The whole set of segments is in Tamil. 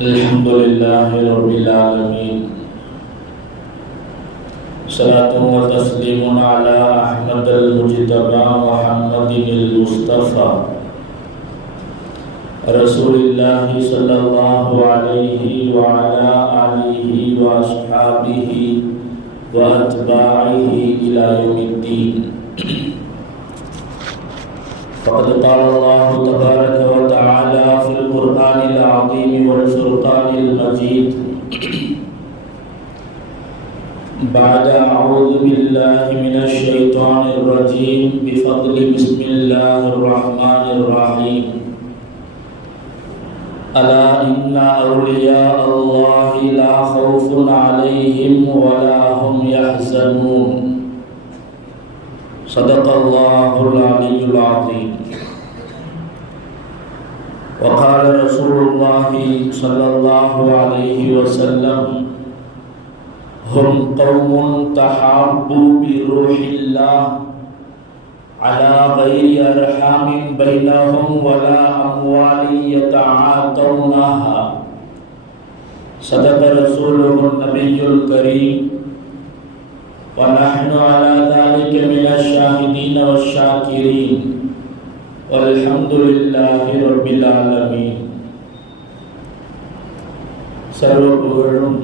الحمد لله رب العالمين. صلاة وتسليم على أحمد المجتبى محمد المصطفى. رسول الله صلى الله عليه وعلى آله وأصحابه وأتباعه إلى يوم الدين. فقد قال الله تبارك وتعالى في القرآن العظيم والفرقان المجيد. بعد أعوذ بالله من الشيطان الرجيم. بفضل بسم الله الرحمن الرحيم. ألا إن أولياء الله لا خوف عليهم ولا هم يحزنون. صدق الله العلي العظيم. وقال رسول الله صلى الله عليه وسلم، هم قوم تحابوا بروح الله على غير أرحام بينهم ولا أموال يتعاطونها. صدق رسوله النبي الكريم. ونحن على ذلك من الشاهدين والشاكرين. والحمد لله رب العالمين சர்வ புகழும்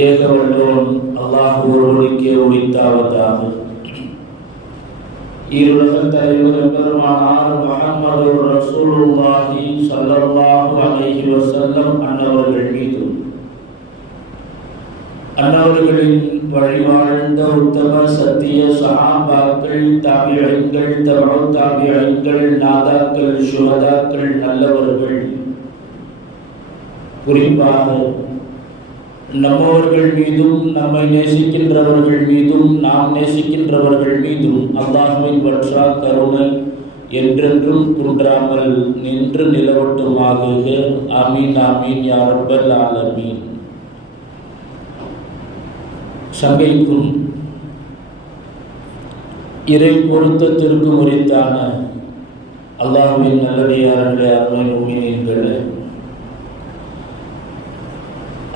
ஏக வல்லோன் அல்லாஹ் ஒருவனுக்கே உரித்தாவதாக ஈருலக தலைவர் பெருமானார் முஹம்மது ரசூலுல்லாஹி ஸல்லல்லாஹு அலைஹி வஸல்லம் அன்னவர்கள் மீதும் அன்னவர்களின் வழிவாழ்ந்த உத்தம சத்திய சகாபாக்கள் தாபியங்கள் தபு தாபியங்கள் நாதாக்கள் சுகதாக்கள் நல்லவர்கள். குறிப்பாக நம்மவர்கள் மீதும் நம்மை நேசிக்கின்றவர்கள் மீதும் நாம் நேசிக்கின்றவர்கள் மீதும் அல்லாஹுவின் வற்றா கருணை என்றென்றும் குன்றாமல் நின்று நிலவட்டுமாக அமீன் அமீன் யாரப்பல் ஆலமீன். சங்கைக்கும் இறை பொருத்தத்திற்கும் உரித்தான அல்லாஹுவின் நல்லடியார்களே அருமை உமினீர்களே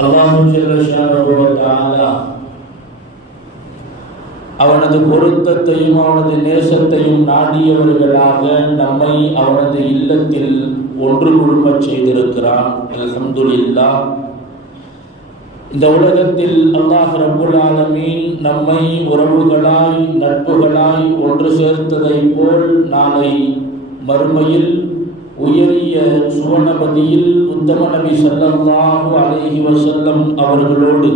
அல்லாஹு அவனது பொருத்தத்தையும் அவனது நேசத்தையும் நாடியவர்களாக நம்மை அவனது இல்லத்தில் ஒன்று குழுமச் செய்திருக்கிறான். அலமதுல்லா இந்த உலகத்தில் அல்லாஹ் ரபுல் ஆலமீன் நம்மை உறவுகளாய் நட்புகளாய் ஒன்று சேர்த்ததைப் போல் நாளை மறுமையில் உயரிய சுவனபதியில் உத்தம நபி சல்லாஹு அலைஹி வசல்லம் அவர்களோடு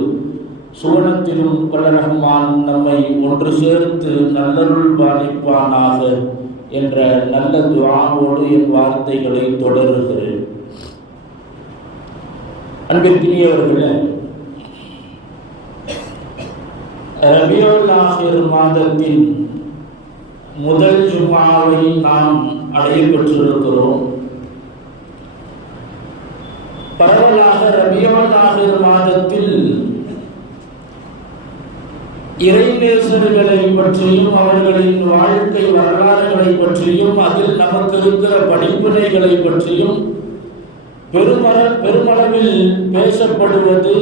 சுவனத்திலும் ரஹ்மான் நம்மை ஒன்று சேர்த்து நல்லருள் பாலிப்பானாக என்ற நல்ல துவாவோடு என் வார்த்தைகளை தொடருகிறேன். அன்பிற்கினியவர்களே ரபியுல் ஆகிர் மாதத்தின் முதல் ஜுமாவை நாம் அடைய பெற்றிருக்கிறோம். பரவலாக ரபியுல் ஆகிர் மாதத்தில் இறைநேசர்களை பற்றியும் அவர்களின் வாழ்க்கை வரலாறுகளை பற்றியும் அதில் நமக்கு இருக்கிற படிப்பினைகளை பற்றியும் பெருமள பெருமளவில் பேசப்படுவது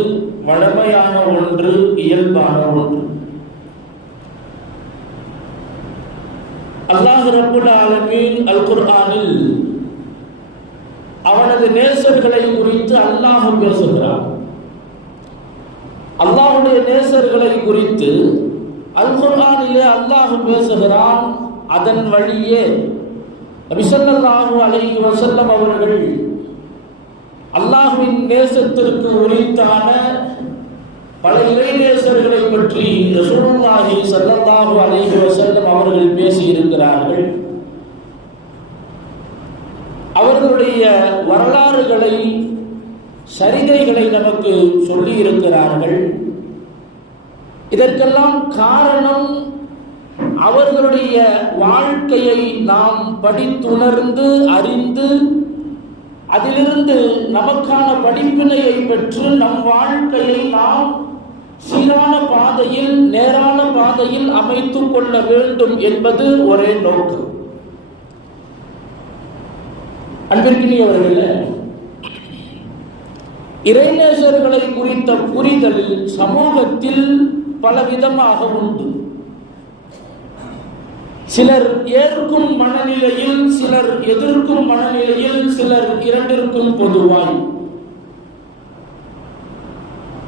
வழமையான ஒன்று இயல்பான ஒன்று. அல்லாஹ் ரபுல் ஆலமீன் அல் குர்ஆனில் அவனது நேசர்களை குறித்து அல்லாஹ் பேசுகிறான். அல்லாஹுடைய நேசர்களை குறித்து அல் குர்ஆனிலே அல்லாஹ் பேசுகிறான். அதன் வழியே நபிசல்லாஹு அலைஹி வசல்லம் அவர்கள் அல்லாஹுவின் நேசத்திற்கு உரித்தான பல இறைநேசர்களை பற்றி ரசூலுல்லாஹி ஸல்லல்லாஹு அலைஹி வஸல்லம் அவர்கள் பேசி இருக்கிறார்கள் அவர்களுடைய வரலாறுகளை சரிதைகளை நமக்கு சொல்லி இருக்கிறார்கள் இதற்கெல்லாம் காரணம் அவர்களுடைய வாழ்க்கையை நாம் படித்துணர்ந்து அறிந்து அதிலிருந்து நமக்கான படிப்பினையை பெற்று நம் வாழ்க்கையை நாம் சீரான பாதையில் நேரான பாதையில் அமைத்துக் கொள்ள வேண்டும் என்பது ஒரே நோக்கு. அன்பிற்கினியவர்களே இறைநேசர்களை குறித்த புரிதல் சமூகத்தில் பலவிதமாக உண்டு. சிலர் ஏற்கும் மனநிலையில் சிலர் எதிர்க்கும் மனநிலையில் சிலர் இரண்டிற்கும் பொதுவாய்.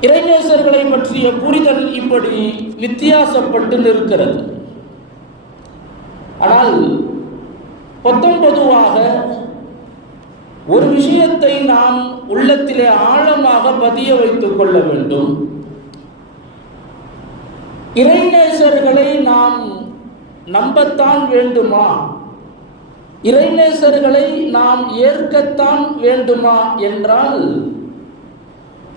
இறைநேசர்களை பற்றிய புரிதல் இப்படி வித்தியாசப்பட்டு நிற்கிறது. ஆனால் பொத்தம் பொதுவாக ஒரு விஷயத்தை நாம் உள்ளத்திலே ஆழமாக பதிய வைத்துக் கொள்ள வேண்டும். இறைநேசர்களை நம்பத்தான் வேண்டுமா? இறைநேசர்களை நாம் ஏற்கத்தான் வேண்டுமா என்றால்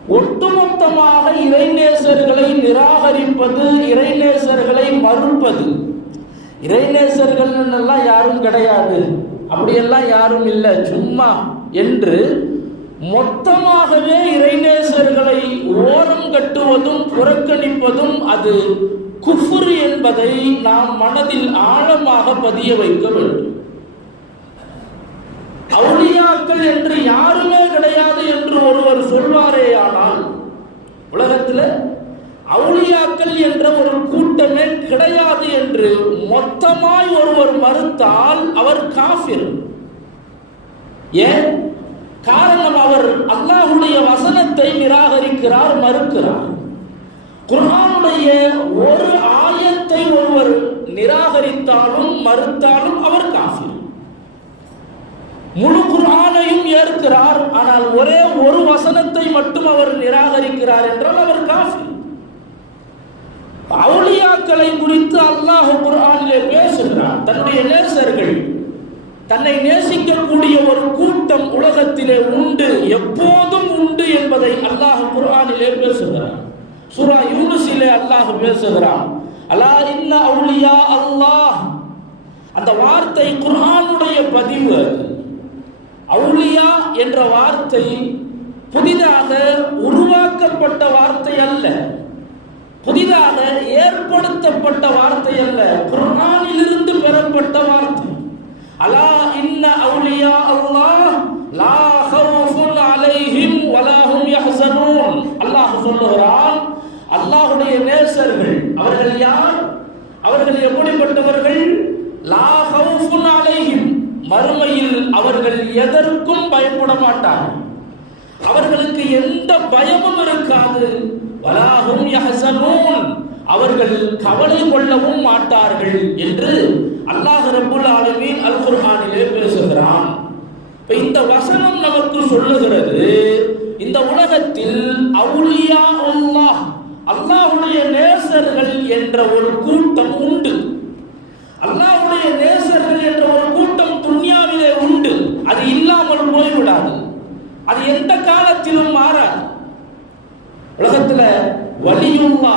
ஒட்டுமொத்தமாக இறைநேசர்களை நிராகரிப்பது இறைநேசர்களை மறுப்பது. இறைநேசர்கள் எல்லாம் யாரும் கிடையாது. அப்படியெல்லாம் யாரும் இல்லை. சும்மா என்று மொத்தமாகவே இறைநேசர்களை ஓரம் கட்டுவதும் புறக்கணிப்பதும் அது குஃபுர் என்பதை நாம் மனதில் ஆழமாக பதிய வைக்க வேண்டும். அவுளியாக்கள் என்று யாருமே கிடையாது என்று ஒருவர் சொல்வாரே ஆனால் உலகத்தில் அவுளியாக்கள் என்ற ஒரு கூட்டமே கிடையாது என்று மொத்தமாய் ஒருவர் மறுத்தால் அவர் காஃபிர். ஏன்? காரணம் அவர் அல்லாஹுடைய வசனத்தை நிராகரிக்கிறார் மறுக்கிறார். குர்ஆனுடைய ஒரு ஆயத்தை ஒருவர் நிராகரித்தாலும் மறுத்தாலும் அவர் காஃபிர். முழு குர்ஆனையும் ஏற்கிறார் ஆனால் ஒரே ஒரு வசனத்தை மட்டும் அவர் நிராகரிக்கிறார் என்றால் அவர் காஃபிர். அவுளியாக்களை குறித்து அல்லாஹ் குரானிலே பேசுகிறார் தன்னுடைய நேசர்கள் தன்னை நேசிக்கக்கூடிய ஒரு கூட்டம் உலகத்திலே உண்டு எப்போதும் உண்டு என்பதை அல்லாஹ் குரானிலே பேசுகிறார் சூரா யூனுசிலே அல்லாஹ் பேசுகிறான் அலா இன்ன அவுளியா அல்லாஹ். அந்த வார்த்தை குர்ஆனுடைய பதிவு. அவுளியா என்ற வார்த்தை புதிதாக உருவாக்கப்பட்ட வார்த்தை அல்ல. புதிதாக ஏற்படுத்தப்பட்ட வார்த்தை அல்ல. குர்ஆனிலிருந்து பெறப்பட்ட வார்த்தை. அலா இன்ன அவுளியா அல்லாஹ். லா ஹவுஃபுன் அலைஹிம் வலா ஹும் யஹ்சனூன். அல்லாஹ் சொல்லுகிறான் அல்லாஹுடைய நேசர்கள் அவர்கள் யார்? அவர்கள் எப்படிப்பட்டவர்கள் லா ஹவுஃபுன் அலைஹிம் மறுமையில் அவர்கள் எதற்கும் பயப்பட மாட்டார்கள் அவர்களுக்கு எந்த பயமும் இருக்காது. வலாகும் யஹசனூன் அவர்கள் கவலை கொள்ளவும் மாட்டார்கள் என்று அல்லாஹ் ரபுல் ஆலமீன் அல் குர்ஹானிலே பேசுகிறான். இப்ப இந்த வசனம் நமக்கு சொல்லுகிறது இந்த உலகத்தில் அவுலியா அல்லாஹ் அல்லாஹுடைய நேசர்கள் என்ற ஒரு கூட்டம் உண்டு. அல்லாஹுடைய நேசர்கள் என்ற ஒரு கூட்டம் துன்யாவிலே உண்டு. அது இல்லாமல் போய்விடாது. அது எந்த காலத்திலும் மாறாது. உலகத்துல வலியுல்லா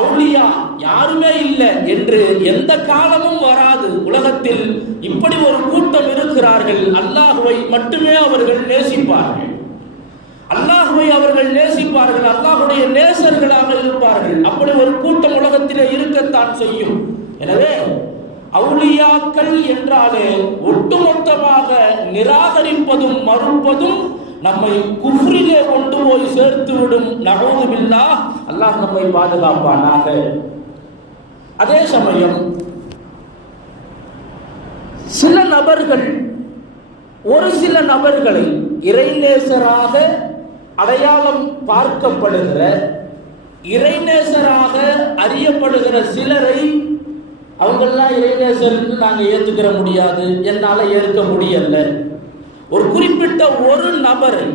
அவுளியா யாருமே இல்லை என்று எந்த காலமும் வராது. உலகத்தில் இப்படி ஒரு கூட்டம் இருக்கிறார்கள். அல்லாஹுவை மட்டுமே அவர்கள் நேசிப்பார்கள். அல்லாஹுவை அவர்கள் நேசிப்பார்கள் அல்லாஹுடைய நேசர்களாக இருப்பார்கள். அப்படி ஒரு கூட்டம் உலகத்திலே இருக்கத்தான் செய்யும். எனவே அவுளியாக்கள் என்றாலே ஒட்டுமொத்தமாக நிராகரிப்பதும் மறுப்பதும் நம்மை குஃப்ரிலே கொண்டு போய் சேர்த்து விடும். நகவுமில்லா அல்லாஹ் நம்மை பாதுகாப்பானாக. அதே சமயம் சில நபர்கள் ஒரு சில நபர்களை இறைநேசராக அடையாளம் பார்க்கப்படுகிற இறைநேசராக அறியப்படுகிற சிலரை அவங்கெல்லாம் இறைநேசர்னு நாங்கள் ஏற்றுக்கிற முடியாது. என்னால் ஏற்க முடியல. ஒரு குறிப்பிட்ட ஒரு நபரை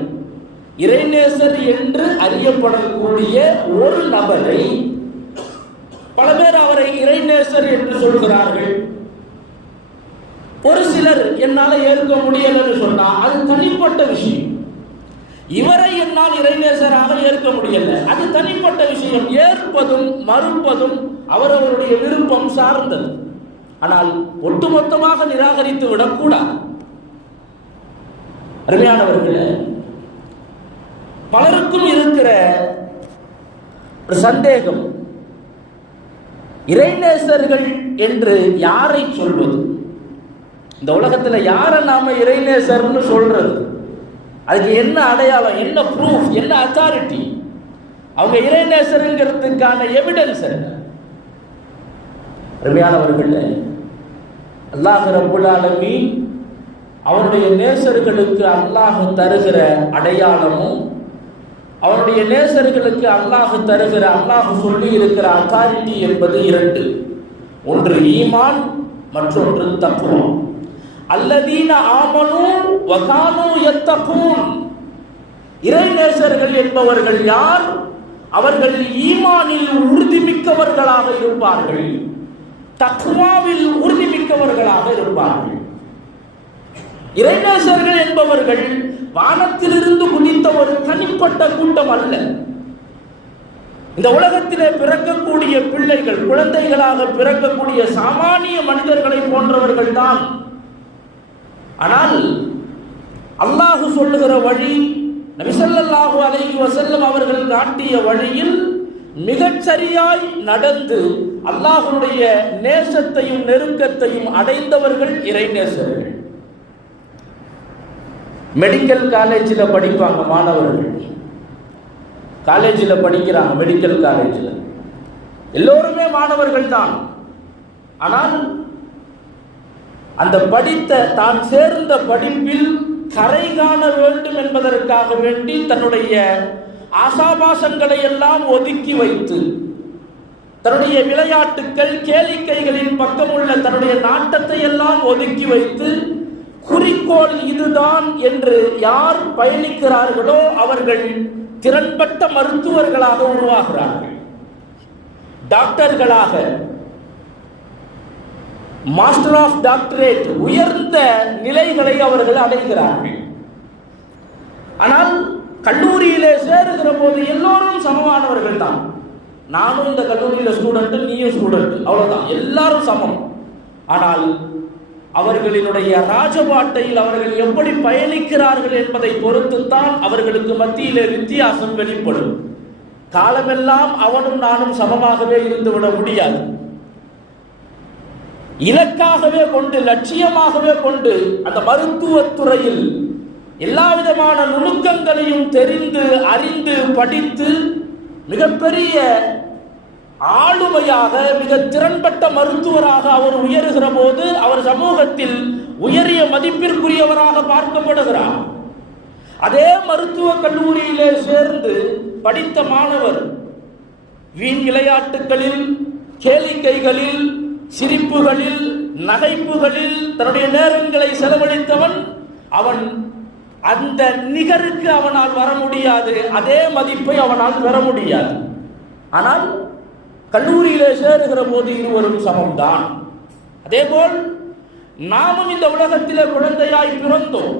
இறைநேசர் என்று அறியப்படக்கூடிய ஒரு நபரை பல பேர் அவரை இறைநேசர் என்று சொல்கிறார்கள். ஒரு சிலர் என்னால் ஏற்க முடியலன்னு சொன்னா அது தனிப்பட்ட விஷயம். இவரை என்னால் இறைநேசராக ஏற்க முடியல. அது தனிப்பட்ட விஷயம். ஏற்பதும் மறுப்பதும் அவரவருடைய விருப்பம் சார்ந்தது. ஆனால் ஒட்டுமொத்தமாக நிராகரித்து விடக்கூடாது. அருமையானவர்களே பலருக்கும் இருக்கிற ஒரு சந்தேகம். இறைநேசர்கள் என்று யாரை சொல்வது? இந்த உலகத்தில் யாரை நாம இறைநேசர்னு சொல்றது? அதுக்கு என்ன அடையாளம் என்ன ப்ரூஃப் என்ன அத்தாரிட்டி அவங்க இறைநேசருங்கிறதுக்கான எவிடன்ஸ் என்ன? அருமையானவர்கள் அல்லாஹ் ரபுல்லாலமி அவனுடைய நேசர்களுக்கு அல்லாஹ் தருகிற அடையாளமும் அவனுடைய நேசர்களுக்கு அல்லாஹ் தருகிற அல்லாஹ் சொல்லி இருக்கிற அத்தாரிட்டி என்பது இரண்டு. ஒன்று ஈமான் மற்றொன்று தத்துவம் அல்லதீன ஆமனு வகானு எத்தகூன். இறைநேசர்கள் என்பவர்கள் யார்? அவர்கள் ஈமானில் உறுதிமிக்கவர்களாக இருப்பார்கள். தக்குவாவில் உறுதிமிக்கவர்களாக இருப்பார்கள். இறைநேசர்கள் என்பவர்கள் வானத்திலிருந்து குதித்த ஒரு தனிப்பட்ட கூட்டம் அல்ல. இந்த உலகத்திலே பிறக்கக்கூடிய பிள்ளைகள் குழந்தைகளாக பிறக்கக்கூடிய சாமானிய மனிதர்களை போன்றவர்கள் தான் ஆனால் அல்லாஹு சொல்லுகிற வழி நபிசல்லாஹு அலைஹி வசல்லம் அவர்கள் காட்டிய வழியில் மிகச்சரியாய் நடந்து அல்லாஹுடைய நேசத்தையும் நெருக்கத்தையும் அடைந்தவர்கள் இறைநேசர்கள். மெடிக்கல் காலேஜில் படிப்பாங்க மாணவர்கள். காலேஜில் படிக்கிறாங்க மெடிக்கல் காலேஜில் எல்லோருமே மாணவர்கள் தான். ஆனால் அந்த படித்த தான் சேர்ந்த படிப்பில் கரை காண வேண்டும் என்பதற்காக வேண்டி தன்னுடைய ஆசாபாசங்களை எல்லாம் ஒதுக்கி வைத்து தன்னுடைய விளையாட்டுக்கள் கேளிக்கைகளின் பக்கமுள்ள தன்னுடைய நாட்டத்தை எல்லாம் ஒதுக்கி வைத்து குறிக்கோள் இதுதான் என்று யார் பயணிக்கிறார்களோ அவர்கள் திறன்பட்ட மருத்துவர்களாக உருவாகிறார்கள். டாக்டர்களாக மாஸ்டர் ஆஃப் டாக்டரேட் உயர்ந்த நிலைகளை அவர்கள் அடைகிறார்கள். ஆனால் கல்லூரியிலே சேருகிற போது எல்லோரும் சமமானவர்கள் தான். நானும் இந்த கல்லூரியில் ஸ்டூடெண்ட் நீயும் ஸ்டூடெண்ட் அவ்வளவுதான். எல்லாரும் சமம். ஆனால் அவர்களினுடைய ராஜபாட்டையில் அவர்கள் எப்படி பயணிக்கிறார்கள் என்பதை பொறுத்துத்தான் அவர்களுக்கு மத்தியிலே வித்தியாசம் வெளிப்படும். காலமெல்லாம் அவனும் நானும் சமமாகவே இருந்துவிட முடியாது. இலக்காகவே கொண்டு லட்சியமாகவே கொண்டு அந்த மருத்துவத்துறையில் எல்லா விதமான நுணுக்கங்களையும் தெரிந்து அறிந்து படித்து மிகப்பெரிய ஆளுமையாக மிக திறன்பட்ட மருத்துவராக அவர் உயருகிற போது அவர் சமூகத்தில் உயரிய மதிப்பிற்குரியவராக பார்க்கப்படுகிறார். அதே மருத்துவ கல்லூரியிலே சேர்ந்து படித்த மாணவர் வீண் விளையாட்டுகளில் கேளிக்கைகளில் சிரிப்புகளில் நகைப்புகளில் தன்னுடைய நேரங்களை செலவழித்தவன் அவன் அந்த நிகருக்கு அவனால் வர முடியாது அதே மதிப்பை அவனால் பெற முடியாது. ஆனால் கல்லூரியிலே சேருகிற போது இருவரும் சமம்தான். அதேபோல் நாமும் இந்த உலகத்திலே குழந்தையாய் பிறந்தோம்.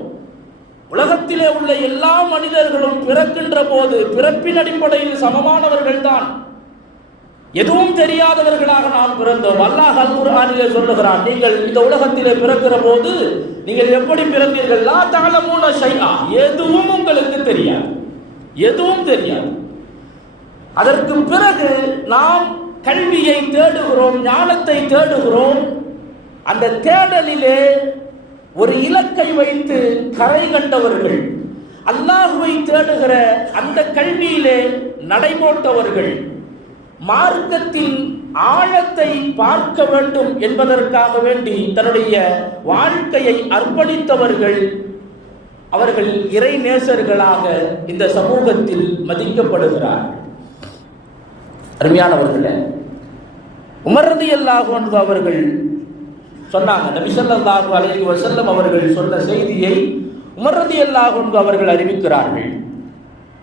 உலகத்திலே உள்ள எல்லா மனிதர்களும் பிறக்கின்ற போது பிறப்பின் அடிப்படையில் சமமானவர்கள் தான் எதுவும் தெரியாதவர்களாக நாம் பிறந்தோம். அல்லாஹ் அல் குர்ஆனிலே சொல்லுகிறான் நீங்கள் இந்த உலகத்திலே பிறக்கிற போது நீங்கள் எப்படி பிறந்தீர்கள்? லா தஅலமூன ஷைஆ. எதுவும் உங்களுக்கு தெரியாது. எதுவும் தெரியாது. அதற்கு பிறகு நாம் கல்வியை தேடுகிறோம் ஞானத்தை தேடுகிறோம். அந்த தேடலிலே ஒரு இலக்கை வைத்து கரை கண்டவர்கள் அல்லாஹுவை தேடுகிற அந்த கல்வியிலே நடைபோட்டவர்கள் மார்க்கத்தின் ஆழத்தை பார்க்க வேண்டும் என்பதற்காக வேண்டி தன்னுடைய வாழ்க்கையை அர்ப்பணித்தவர்கள் அவர்கள் இறை நேசர்களாக இந்த சமூகத்தில் மதிக்கப்படுகிறார்கள் அருமையானவர்களே உமர்றது அல்லாஹ் அவர்கள் சொன்னாங்க நபிசல்லாஹு அலி வசல்லம் அவர்கள் சொன்ன செய்தியை உமர்றது அல்லாஹ் அவர்கள் அறிவிக்கிறார்கள்.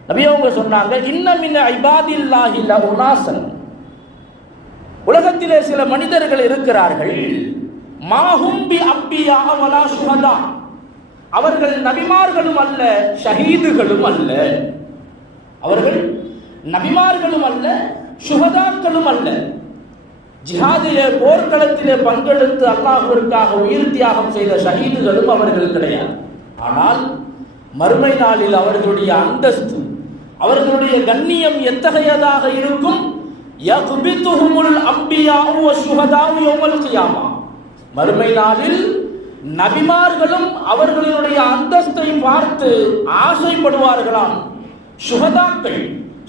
நபி அவங்க சொன்னாங்க இன்னமின் ஐபாதில்லாஹி உனாசன் உலகத்திலே சில மனிதர்கள் இருக்கிறார்கள். மாஹும்பி அப்பியா வலா சுகதா அவர்கள் நபிமார்களும் அல்ல ஷஹீதுகளும் அல்ல. அவர்கள் நபிமார்களும் அல்ல சுகதாக்களும் அல்ல. ஜிஹாதிலே போர்க்களத்திலே பங்கெடுத்து அல்லாஹுவிற்காக உயிர் தியாகம் செய்த ஷஹீதுகளும் அவர்கள் கிடையாது. ஆனால் மறுமை நாளில் அவர்களுடைய அந்தஸ்து அவர்களுடைய கண்ணியம் எத்தகையதாக இருக்கும்? மறுமை நாளில் நபிமார்களும் அவர்களினுடைய அந்தஸ்தை பார்த்து ஆசைப்படுவார்களாம். சுகதாக்கள்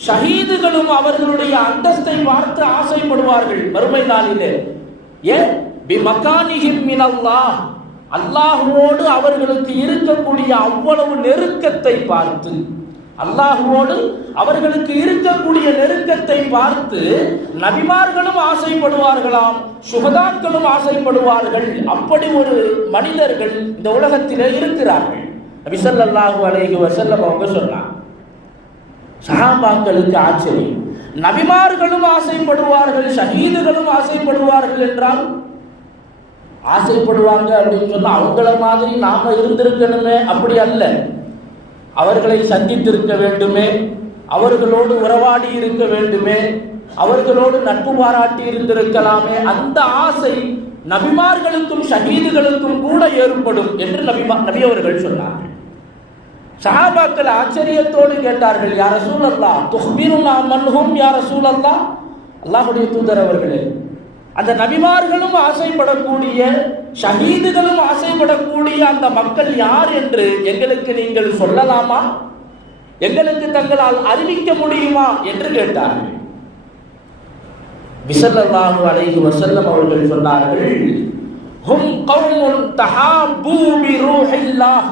ஷஹீதுகளும் அவர்களுடைய அந்தஸ்தை பார்த்து ஆசைப்படுவார்கள் மறுமை நாளிலே. ஏன் அல்லாஹுவோடு அவர்களுக்கு இருக்கக்கூடிய அவ்வளவு நெருக்கத்தை பார்த்து அல்லாஹுவோடு அவர்களுக்கு இருக்கக்கூடிய நெருக்கத்தை பார்த்து நபிமார்களும் ஆசைப்படுவார்களாம் சுகதாக்களும் ஆசைப்படுவார்கள். அப்படி ஒரு மனிதர்கள் இந்த உலகத்திலே இருக்கிறார்கள். நபி ஸல்லல்லாஹு அலைஹி வசல்லம் அவங்க சொன்னான் சஹாபாக்களுக்கு ஆச்சரியம். நபிமார்களும் ஆசைப்படுவார்கள் ஷஹீதுகளும் ஆசைப்படுவார்கள் என்றால் ஆசைப்படுவாங்க அப்படின்னு சொன்னா அவங்கள மாதிரி நாம இருந்திருக்கணுமே அப்படி அல்ல. அவர்களை சந்தித்திருக்க வேண்டுமே. அவர்களோடு உறவாடி இருக்க வேண்டுமே. அவர்களோடு நட்பு பாராட்டி இருந்திருக்கலாமே. அந்த ஆசை நபிமார்களுக்கும் ஷஹீதுகளுக்கும் கூட ஏற்படும் என்று நபிமா நபி அவர்கள் சொன்னார்கள். சஹாபாக்கள் ஆச்சரியத்தோடு கேட்டார்கள் யார சூழல்லா துஹ்பீருல்லா மன்ஹும் யார சூழல்லா அல்லாஹுடைய தூதர் அவர்களே அந்த நபிமார்களும் ஆசைப்படக்கூடிய ஷஹீதுகளும் ஆசைப்படக்கூடிய அந்த மக்கள் யார் என்று எங்களுக்கு நீங்கள் சொல்லலாமா? எங்களுக்கு தங்களால் அறிவிக்க முடியுமா என்று கேட்டார்கள். விசல்லாஹு அலைஹி வசல்லம் அவர்கள் சொன்னார்கள் ஹும் கௌமுன் தஹாபூ பி ரூஹில்லாஹ்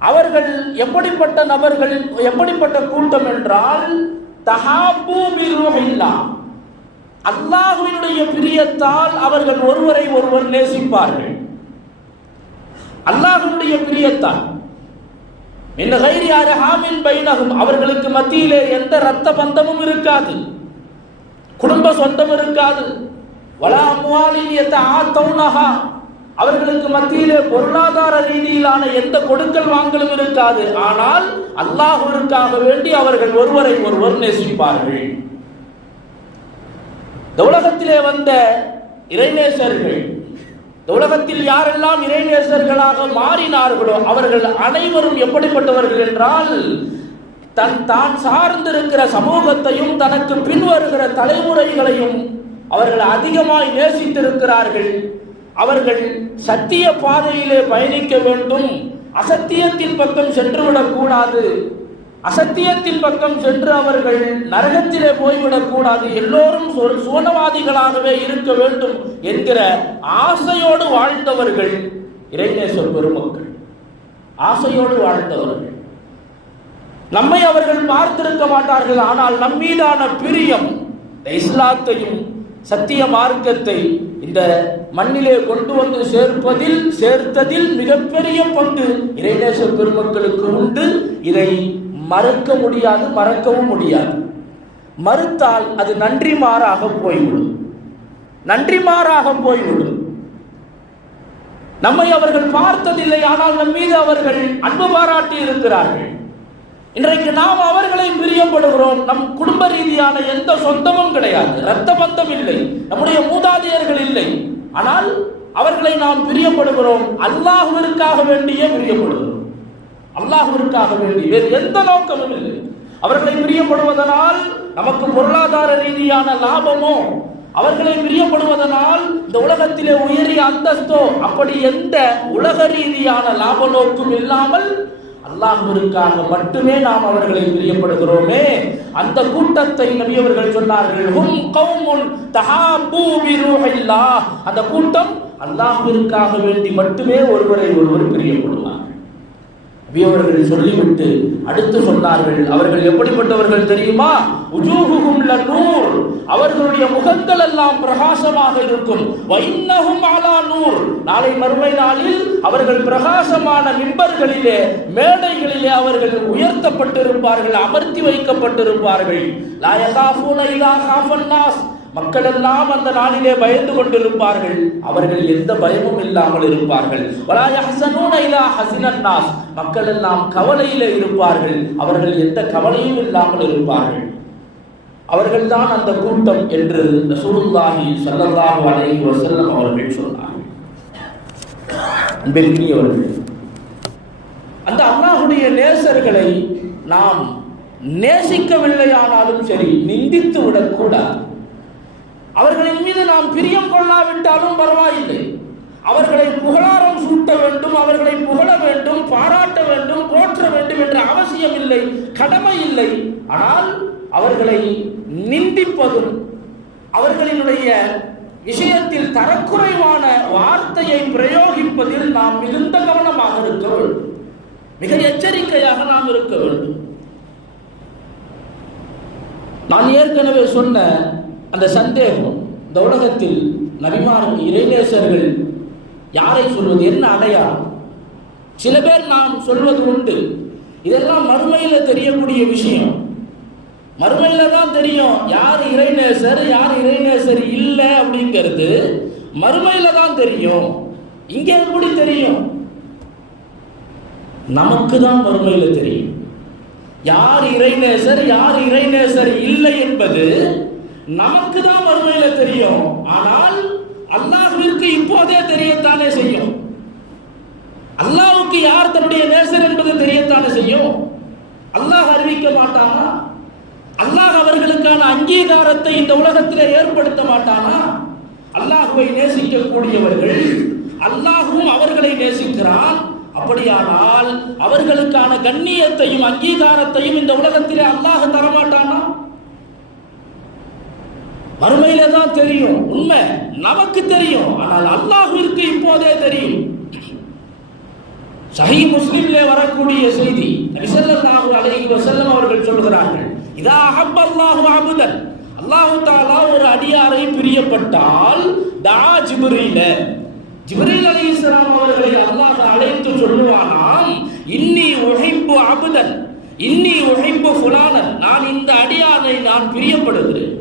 அவர்கள் எப்படிப்பட்ட நபர்கள் எப்படிப்பட்ட கூட்டம் என்றால் தஹாபூ பி ரூஹில்லாஹ் அல்லாஹுவினுடைய பிரியத்தால் அவர்கள் ஒருவரை ஒருவர் நேசிப்பார்கள். அல்லாஹுடைய பிரியத்தால். என்ன கைரியார ஹாமின் பைனகும் அவர்களுக்கு மத்தியிலே எந்த இரத்த பந்தமும் இருக்காது. குடும்ப சொந்தம் இருக்காது. அவர்களுக்கு மத்தியிலே பொருளாதார ரீதியிலான எந்த கொடுக்கல் வாங்கலும் இருக்காது. ஆனால் அல்லாஹுவிற்காக வேண்டி அவர்கள் ஒருவரை ஒருவர் நேசிப்பார்கள். இந்த உலகத்திலே வந்த இறைநேசர்கள் இந்த உலகத்தில் யாரெல்லாம் இறைநேசர்களாக மாறினார்களோ அவர்கள் அனைவரும் எப்படிப்பட்டவர்கள் என்றால் தன் தான் சார்ந்திருக்கிற சமூகத்தையும் தனக்கு பின்வருகிற தலைமுறைகளையும் அவர்கள் அதிகமாய் நேசித்திருக்கிறார்கள். அவர்கள் சத்திய பாதையிலே பயணிக்க வேண்டும் அசத்தியத்தின் பக்கம் சென்றுவிடக் கூடாது அசத்தியத்தின் பக்கம் சென்று அவர்கள் நரகத்திலே போய்விடக் கூடாது. எல்லோரும் சு- சுவனவாதிகளாகவே இருக்க வேண்டும் என்கிற ஆசையோடு வாழ்ந்தவர்கள் இறைநேசர் பெருமக்கள். ஆசையோடு வாழ்ந்தவர்கள். நம்மை அவர்கள் பார்த்திருக்க மாட்டார்கள் ஆனால் நம்மீதான பிரியம் இந்த இஸ்லாத்தையும் சத்திய மார்க்கத்தை இந்த மண்ணிலே கொண்டு வந்து சேர்ப்பதில் சேர்த்ததில் மிகப்பெரிய பங்கு இறைநேச பெருமக்களுக்கு உண்டு. இதை மறக்க முடியாது மறக்கவும் முடியாது. மறுத்தால் அது நன்றி மாறாக போய்விடும். நன்றி மாறாக போய்விடும். நம்மை அவர்கள் பார்த்ததில்லை ஆனால் நம் மீது அவர்கள் அன்பு பாராட்டி இருக்கிறார்கள். இன்றைக்கு நாம் அவர்களை பிரியப்படுகிறோம். நம் குடும்ப ரீதியான எந்த சொந்தமும் கிடையாது. இரத்த பந்தம் இல்லை. நம்முடைய மூதாதையர்கள் இல்லை. ஆனால் அவர்களை நாம் பிரியப்படுகிறோம். அல்லாஹுவிற்காக வேண்டியே பிரியப்படுகிறோம். அல்லாஹுவிற்காக வேண்டி வேறு எந்த நோக்கமும் இல்லை. அவர்களை பிரியப்படுவதனால் நமக்கு பொருளாதார ரீதியான லாபமோ அவர்களை பிரியப்படுவதனால் இந்த உலகத்திலே உயரிய அந்தஸ்தோ அப்படி எந்த உலக ரீதியான லாப நோக்கும் இல்லாமல் அல்லாஹ்விற்காக மட்டுமே நாம் அவர்களை பிரியப்படுகிறோமே. அந்த கூட்டத்தை நபியவர்கள் சொன்னார்கள் அந்த கூட்டம் அல்லாஹ்விற்காக வேண்டி மட்டுமே ஒருவரை ஒருவர் பிரியப்படும். நபி சொல்லிவிட்டு அடுத்து சொன்னார்கள் அவர்கள் எப்படிப்பட்டவர்கள் தெரியுமா? உஜூஹுகும் லநூர் அவர்களுடைய முகங்கள் எல்லாம் பிரகாசமாக இருக்கும். வைன்னஹும் அலா நூர். நாளை மறுமை நாளில் அவர்கள் பிரகாசமான மிம்பர்களிலே மேடைகளிலே அவர்கள் உயர்த்தப்பட்டிருப்பார்கள் அமர்த்தி வைக்கப்பட்டிருப்பார்கள். லா யகாஃபூன இல்லா மக்கள் எல்லாம் அந்த நாளிலே பயந்து கொண்டிருப்பார்கள். அவர்கள் எந்த பயமும் இல்லாமல் இருப்பார்கள். மக்கள் எல்லாம் கவலையில இருப்பார்கள். அவர்கள் எந்த கவலையும் இல்லாமல் இருப்பார்கள். அவர்கள்தான் அந்த கூட்டம் என்று ரசூலுல்லாஹி ஸல்லல்லாஹு அலைஹி வஸல்லம் அவர்கள் சொன்னார்கள். அன்பிற்குரியவர்கள் அந்த அல்லாஹுடைய நேசர்களை நாம் நேசிக்கவில்லையானாலும் சரி நிந்தித்து விடக்கூடாது. அவர்களின் மீது நாம் பிரியம் கொள்ளாவிட்டாலும் பரவாயில்லை. அவர்களை புகழாரம் சூட்ட வேண்டும் அவர்களை புகழ வேண்டும் பாராட்ட வேண்டும் போற்ற வேண்டும் என்ற அவசியம் இல்லை கடமை இல்லை. ஆனால் அவர்களை நிந்திப்பதும் அவர்களினுடைய விஷயத்தில் தரக்குறைவான வார்த்தையை பிரயோகிப்பதில் நாம் மிகுந்த கவனமாக இருக்க வேண்டும். மிக எச்சரிக்கையாக நாம் இருக்க வேண்டும். நான் ஏற்கனவே சொன்ன அந்த சந்தேகம் இந்த உலகத்தில் நபிமாரும் இறைநேசர்கள் யாரை சொல்வது என்ன அடையாளம் சில பேர் நாம் சொல்வது உண்டு. இதெல்லாம் மறுமையில் தெரியக்கூடிய விஷயம். மறுமையில் தான் தெரியும் யார் இறைநேசர் யார் இறைநேசர் இல்லை அப்படிங்கிறது. மறுமையில் தான் தெரியும். இங்கே எப்படி தெரியும்? நமக்கு தான் மறுமையில் தெரியும். யார் இறைநேசர் யார் இறைநேசர் இல்லை என்பது நமக்கு தான் மறுமையில தெரியும். ஆனால் அல்லாஹுவிற்கு இப்போதே தெரியத்தானே செய்யும். அல்லாஹுக்கு யார் தன்னுடைய நேசர் என்பது தெரியத்தானே செய்யும்? அல்லாஹ் அறிவிக்க மாட்டானா? அல்லாஹ் அவர்களுக்கான அங்கீகாரத்தை இந்த உலகத்திலே ஏற்படுத்த மாட்டானா? அல்லாஹுவை நேசிக்கக்கூடியவர்கள் அல்லாஹும் அவர்களை நேசிக்கிறான். அப்படியானால் அவர்களுக்கான கண்ணியத்தையும் அங்கீகாரத்தையும் இந்த உலகத்திலே அல்லாஹ் தரமாட்டானா? மறுமையில தான் தெரியும். உண்மை நமக்கு தெரியும். ஆனால் அல்லாஹுவிற்கு இப்போதே தெரியும். சஹி முஸ்லிம்ல வரக்கூடிய செய்தி நபிசல்லாஹு அலைஹி வஸல்லம் அவர்கள் சொல்கிறார்கள் இதா அஹப்பல்லாஹு அபுதன். அல்லாஹு தாலா ஒரு அடியாரை பிரியப்பட்டால் தா ஜிப்ரீல. ஜிப்ரீல் அலைஹிஸ்ஸலாம் அவர்களை அல்லாஹ் அழைத்து சொல்லுவானாம் இன்னி உழைப்பு அபுதன் இன்னி உழைப்பு ஃபுலானன். நான் இந்த அடியாரை நான் பிரியப்படுகிறேன்.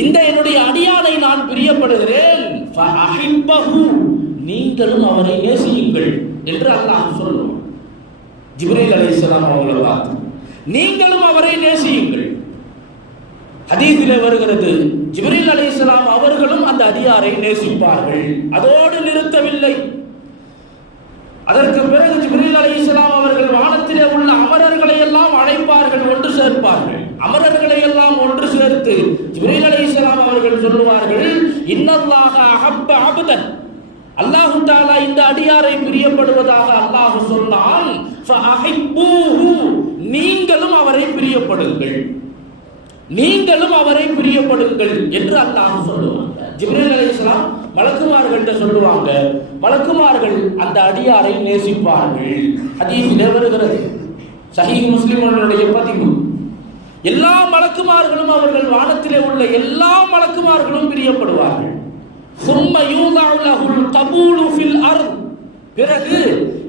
இந்த என்னுடைய அடியானை நான் பிரியப்படுகிறேன். நீங்களும் அவரை நேசியுங்கள் என்று அல்லாஹ் சொல்லுவான். ஜிப்ரீல் இஸ்லாம் அவங்களை பார்த்து நீங்களும் அவரை நேசியுங்கள். ஹதீஸிலே வருகிறது ஜிப்ரீல் இஸ்லாம் அவர்களும் அந்த அடியாரை நேசிப்பார்கள். அதோடு நிறுத்தவில்லை. அதற்கு பிறகு ஜிப்ரீல் இஸ்லாம் அவர்கள் வானத்திலே உள்ள அமரர்களை எல்லாம் அழைப்பார்கள் ஒன்று சேர்ப்பார்கள். அமரர்களை எல்லாம் ஒன்று சேர்த்து ஜிப்ரீல் அலைஹிஸ்ஸலாம் அவர்கள் சொல்லுவார்கள் இன்னல்லாக அஹப்ப அபுதன். அல்லாஹு தாலா இந்த அடியாரை பிரியப்படுவதாக அல்லாஹு சொன்னால் நீங்களும் அவரை பிரியப்படுங்கள். நீங்களும் அவரை பிரியப்படுங்கள் என்று அல்லாஹ் சொல்லுவாங்க. ஜிப்ரீல் இஸ்லாம் மலக்குமார்கள்ட்ட சொல்லுவாங்க. மலக்குமார்கள் அந்த அடியாரை நேசிப்பார்கள். ஹதீஸிலே வருகிறது. சஹீஹ் முஸ்லிம்களுடைய பதிவு. எல்லா மலக்குமார்களும் அவர்கள் வானத்திலே உள்ள எல்லா மலக்குமார்களும் பிரியப்படுவார்கள். பிறகு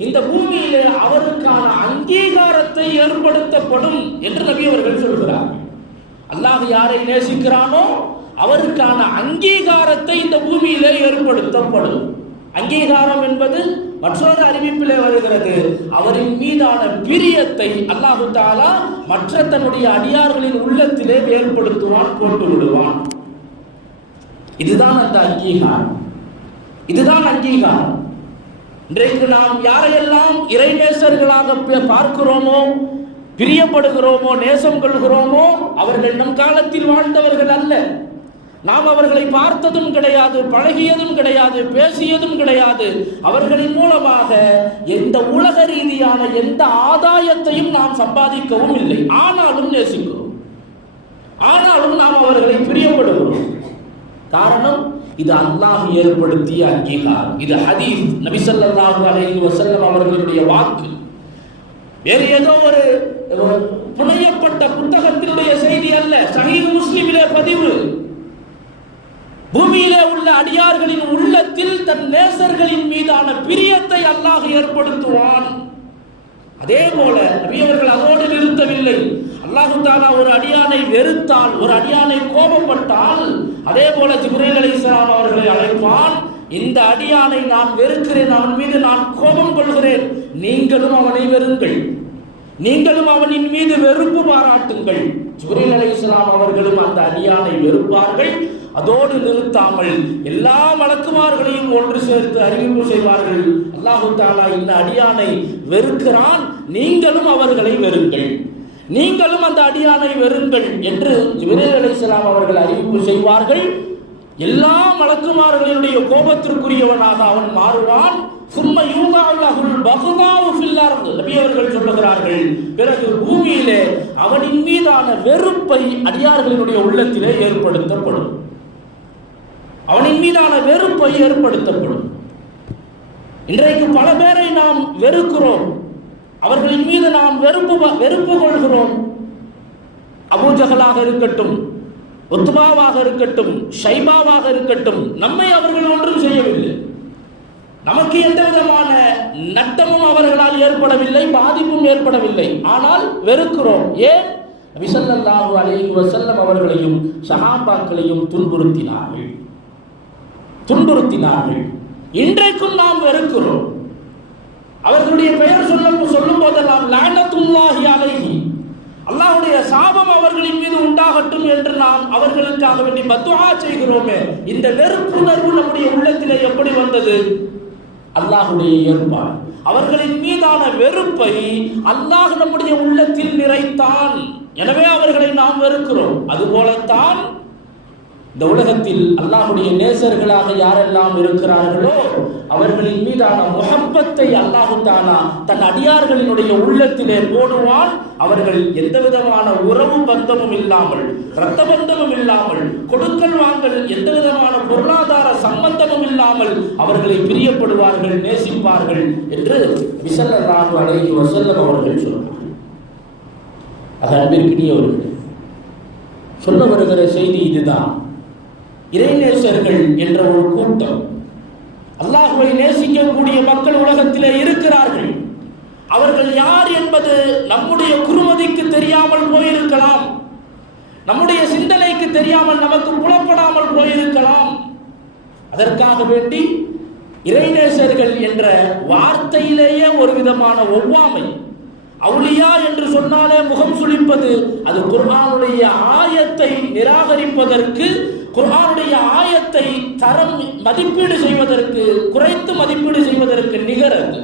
இந்த பூமியிலே அவருக்கான அங்கீகாரத்தை ஏற்படுத்தப்படும் என்று நபி அவர்கள் சொல்கிறார். அல்லாஹ் யாரை நேசிக்கிறானோ அவருக்கான அங்கீகாரத்தை இந்த பூமியிலே ஏற்படுத்தப்படும். அங்கீகாரம் என்பது மற்றொரு அறிவிப்பிலே வருகிறது. அவரின் மீதான பிரியத்தை அல்லாஹு தாலா மற்ற தன்னுடைய அடியார்களின் உள்ளத்திலே ஏற்படுத்துவான் போட்டு விடுவான் இதுதான் அந்த அங்கீகாரம். இதுதான் அங்கீகாரம். இன்றைக்கு நாம் யாரையெல்லாம் இறைநேசர்களாக பே- பார்க்கிறோமோ பிரியப்படுகிறோமோ நேசம் கொள்கிறோமோ அவர்கள் நம் காலத்தில் வாழ்ந்தவர்கள் அல்ல. நாம் அவர்களை பார்த்ததும் கிடையாது பழகியதும் கிடையாது பேசியதும் கிடையாது. அவர்களின் மூலமாக எந்த உலக ரீதியான எந்த ஆதாயத்தையும் நாம் சம்பாதிக்கவும் இல்லை. ஆனாலும் நேசிக்கிறோம். ஆனாலும் நாம் அவர்களை பிரியப்படுகிறோம். காரணம் இது அல்லாஹ் ஏற்படுத்திய அங்கீகாரம். இது ஹதீஸ். நபிசல்லாஹு ஸல்லல்லாஹு அலைஹி வஸல்லம் அவர்களுடைய வாக்கு. வேறு ஏதோ ஒரு புனையப்பட்ட புத்தகத்தினுடைய செய்தி அல்ல. சஹீது முஸ்லிமிலே பதிவு. பூமியிலே உள்ள அடியார்களின் உள்ளத்தில் தன் நேசர்களின் மீதான பிரியத்தை அல்லாஹ் ஏற்படுத்துவான். அதே போல நபியவர்கள் அதோடு நிறுத்தவில்லை. அல்லாஹு தாலா ஒரு அடியானை வெறுத்தால் ஒரு அடியானை கோபப்பட்டால் அதே போல ஜிப்ரேல் இஸ்லாம் அவர்களை அழைப்பான் இந்த அடியானை நான் வெறுக்கிறேன் அவன் மீது நான் கோபம் கொள்கிறேன். நீங்களும் அவனை வெறுங்கள். நீங்களும் அவனின் மீது வெறுப்பு பாராட்டுங்கள். ஜிப்ரேல் அலி இஸ்லாம் அவர்களும் அந்த அடியானை வெறுப்பார்கள். அதோடு நிறுத்தாமல் எல்லா மலக்குமார்களையும் ஒன்று சேர்த்து அறிவிப்பு செய்வார்கள். அல்லாஹு தாலா இந்த அடியானை வெறுக்கிறான். நீங்களும் அவர்களை வெறுங்கள். நீங்களும் அந்த அடியானை வெறுங்கள் என்று ஜிப்ரீல் அலைஹிஸ்ஸலாம் அவர்கள் அறிவிப்பு செய்வார்கள். எல்லா மலக்குமார்களினுடைய கோபத்திற்குரியவனாக அவன் மாறுவான். சும்ம அல்லாஹுல் பகுதாவு ஃபில்லார்ந்து நபி அவர்கள் சொல்லுகிறார்கள். பிறகு பூமியிலே அவனின் மீதான வெறுப்பை அடியார்களினுடைய உள்ளத்திலே ஏற்படுத்தப்படும். அவனின் மீதான வெறுப்பை ஏற்படுத்தப்படும். இன்றைக்கு பல பேரை நாம் வெறுக்கிறோம். அவர்களின் மீது நாம் வெறுப்பு வெறுப்பு கொள்கிறோம். அபூஜகலாக இருக்கட்டும் ஒத்துபாவாக இருக்கட்டும் ஷைபாவாக இருக்கட்டும் நம்மை அவர்கள் ஒன்றும் செய்யவில்லை. நமக்கு எந்த விதமான நட்டமும் அவர்களால் ஏற்படவில்லை பாதிப்பும் ஏற்படவில்லை. ஆனால் வெறுக்கிறோம். ஏன்? விசல்லாஹு அலைஹி வசல்லம் அவர்களையும் சஹாபாக்களையும் துன்புறுத்தினார்கள். துன்புறுத்தினார்கள். இன்றைக்கும் நாம் வெறுக்கிறோம். அவர்களுடைய பெயர் சொல்லும் சொல்லும் போதெல்லாம் லானத்துல்லாஹி அலைஹி. அல்லாஹ்வுடைய சாபம் அவர்களின் மீது உண்டாகட்டும் என்று நாம் அவர்களுக்காக வேண்டி பத்துவா செய்கிறோமே. இந்த நெருப்புணர்வு நம்முடைய உள்ளத்திலே எப்படி வந்தது? அல்லாஹுடைய ஏற்பாடு அவர்களின் மீதான வெறுப்பை அல்லாஹ் நம்முடைய உள்ளத்தில் நிறைத்தான் எனவே அவர்களை நாம் வெறுக்கிறோம். அதுபோலத்தான் இந்த உலகத்தில் அல்லாஹுடைய நேசர்களாக யாரெல்லாம் இருக்கிறார்களோ அவர்களின் மீதான முகப்பத்தை அல்லாஹு தானா தன் அடியார்களினுடைய உள்ளத்திலே போடுவான். அவர்கள் எந்த விதமான உறவு பந்தமும் இல்லாமல் இரத்த பந்தமும் இல்லாமல் கொடுக்கல் வாங்கல் எந்த விதமான பொருளாதார சம்பந்தமும் இல்லாமல் அவர்களை பிரியப்படுவார்கள் நேசிப்பார்கள் என்று விசல்லல்லாஹு அழகி வசல்லம் அவர்கள் சொல்றார் அது அன்பிற்கினியவர்கள். சொல்ல வருகிற செய்தி இதுதான். இறைநேசர்கள் என்ற ஒரு கூட்டம். அல்லாஹுவை நேசிக்கக்கூடிய மக்கள் உலகத்திலே இருக்கிறார்கள். அவர்கள் யார் என்பது நம்முடைய குருமதிக்கு தெரியாமல் போயிருக்கலாம். நம்முடைய சிந்தனைக்கு தெரியாமல் நமக்கு புலப்படாமல் போயிருக்கலாம். அதற்காக வேண்டி இறைநேசர்கள் என்ற வார்த்தையிலேயே ஒரு விதமான ஒவ்வாமை. அவுளியா என்று சொன்னாலே முகம் சுளிப்பது அது குர்ஆனுடைய ஆயத்தை நிராகரிப்பதற்கு குரானுடைய ஆயத்தை தரம் மதிப்பீடு செய்வதற்கு குறைத்து மதிப்பீடு செய்வதற்கு நிகரது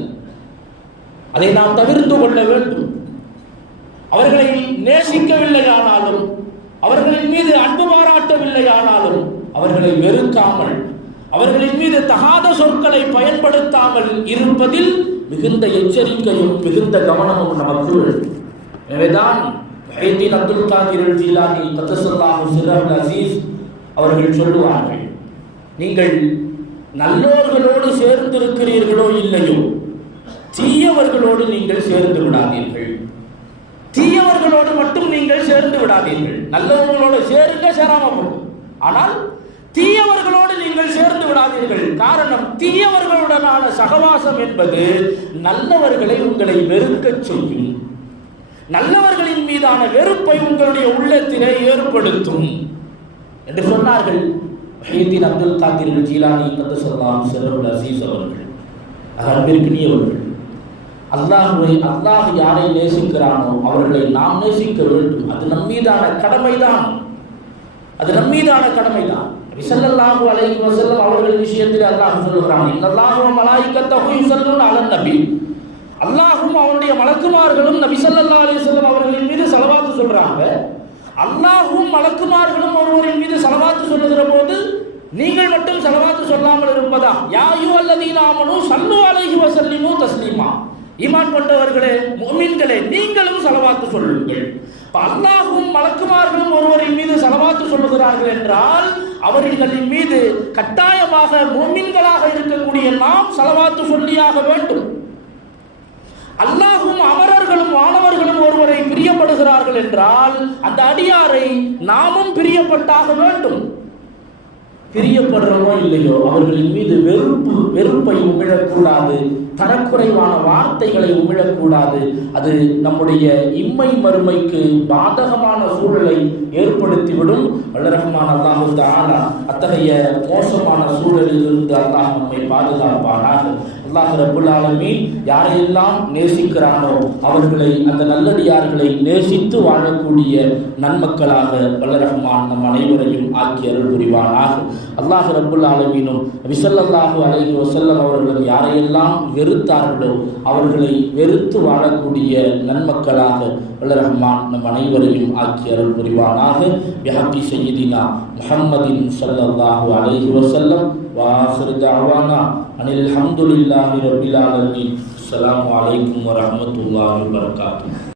அதை. நாம் தவிர்த்து கொள்ள வேண்டும். அவர்களை நேசிக்கவில்லை ஆனாலும் அவர்களின் மீது அன்பு பாராட்டவில்லை ஆனாலும் அவர்களை வெறுக்காமல் அவர்களின் மீது தகாத சொற்களை பயன்படுத்தாமல் இருப்பதில் மிகுந்த எச்சரிக்கையும் மிகுந்த கவனமும் நமக்கு வேண்டும். எனவேதான் அப்துல் காதிர் ஜீலானி கத்தசல்லாஹு அசீஸ் அவர்கள் சொல்லுவார்கள் நீங்கள் நல்லோர்களோடு சேர்ந்திருக்கிறீர்களோ இல்லையோ தீயவர்களோடு நீங்கள் சேர்ந்து விடாதீர்கள். தீயவர்களோடு மட்டும் நீங்கள் சேர்ந்து விடாதீர்கள். நல்லவர்களோடு சேருங்க சேராம போகும் ஆனால் தீயவர்களோடு நீங்கள் சேர்ந்து விடாதீர்கள். காரணம் தீயவர்களுடனான சகவாசம் என்பது நல்லவர்களை உங்களை வெறுக்கச் செய்யும். நல்லவர்களின் மீதான வெறுப்பை உங்களுடைய உள்ளத்திலே ஏற்படுத்தும். என்று சொன்னார்கள். ஹைதீன் அப்துல் காதிர் ஜீலானி கந்தசல்லாம் சிறருல் அசீஸ் அவர்கள் அன்பிற்கினியவர்கள் அல்லாஹுவை அல்லாஹ் யாரை நேசிக்கிறானோ அவர்களை நாம் நேசிக்க வேண்டும். அது நம்மீதான கடமைதான். அது நம்மீதான கடமைதான். விசல்லாஹு அலைஹி வஸல்லம் அவர்கள் விஷயத்தில் அல்லாஹ் சொல்லுகிறான் இன்னல்லாஹு மலாயிக்கத்தஹு யுஸல்லூன அலன் நபி. அல்லாஹும் அவனுடைய மலக்குமார்களும் நபி ஸல்லல்லாஹு அலைஹி வஸல்லம் அவர்களின் மீது செலவாத்து சொல்றாங்க. அல்லாஹும் மலக்குமார்களும் ஒருவரின் மீது செலவாத்து சொல்லுகிற போது நீங்கள் மட்டும் செலவாத்து சொல்லாமல் இருப்பதா? யா அல்லது இல்லாமலும் சல்லு அலைஹி வசல்லிமோ தஸ்லீமா. ஈமான் கொண்டவர்களே மொமின்களே நீங்களும் செலவாத்து சொல்லுங்கள். அல்லாஹும் மலக்குமார்களும் ஒருவரின் மீது செலவாத்து சொல்லுகிறார்கள் என்றால் அவர்களின் மீது கட்டாயமாக மொமின்களாக இருக்கக்கூடிய நாம் செலவாத்து சொல்லியாக வேண்டும். அல்லாஹும் அமரர்களும் மாணவர்களும் ஒருவரை பிரியப்படுகிறார்கள் என்றால் அந்த அடியாரை நாமும் பிரியப்பட்டாக வேண்டும். பிரியப்படுறோமோ இல்லையோ அவர்களின் மீது வெறுப்பு வெறுப்பை உமிழக்கூடாது. தரக்குறைவான வார்த்தைகளை உமிழக்கூடாது. அது நம்முடைய இம்மை மறுமைக்கு பாதகமான சூழலை ஏற்படுத்திவிடும். வல்லரகமான அல்லாஹு தாலா அத்தகைய மோசமான சூழலில் இருந்து அல்லாஹ் நம்மை பாதுகாப்பானாக அல்லாஹ் ரபுல் ஆலமீன் யாரையெல்லாம் நேசிக்கிறானோ அவர்களை அந்த நல்லடியார்களை நேசித்து வாழக்கூடிய நன்மக்களாக வல்லரஹ்மான் நம் அனைவரையும் ஆக்கி அருள் புரிவானாக. அல்லாஹ் ரபுல் ஆலமீனும் விசல்லல்லாஹு அலஹி வசல்லம் அவர்கள் யாரையெல்லாம் வெறுத்தார்களோ அவர்களை வெறுத்து வாழக்கூடிய நன்மக்களாக வல்லரஹ்மான் நம் அனைவரையும் ஆக்கி அருள் புரிவானாக. பிஹக்கி செய்தினா முஹம்மதின் ஸல்லல்லாஹு அலஹி வசல்லம் வாசர் தஅவானா. அனில் ஹம்துலில்லாஹி ரப்பில் ஆலமீன். அஸ்ஸலாமு அலைக்கும் வரஹ்மத்துல்லாஹி வபரகாத்துஹு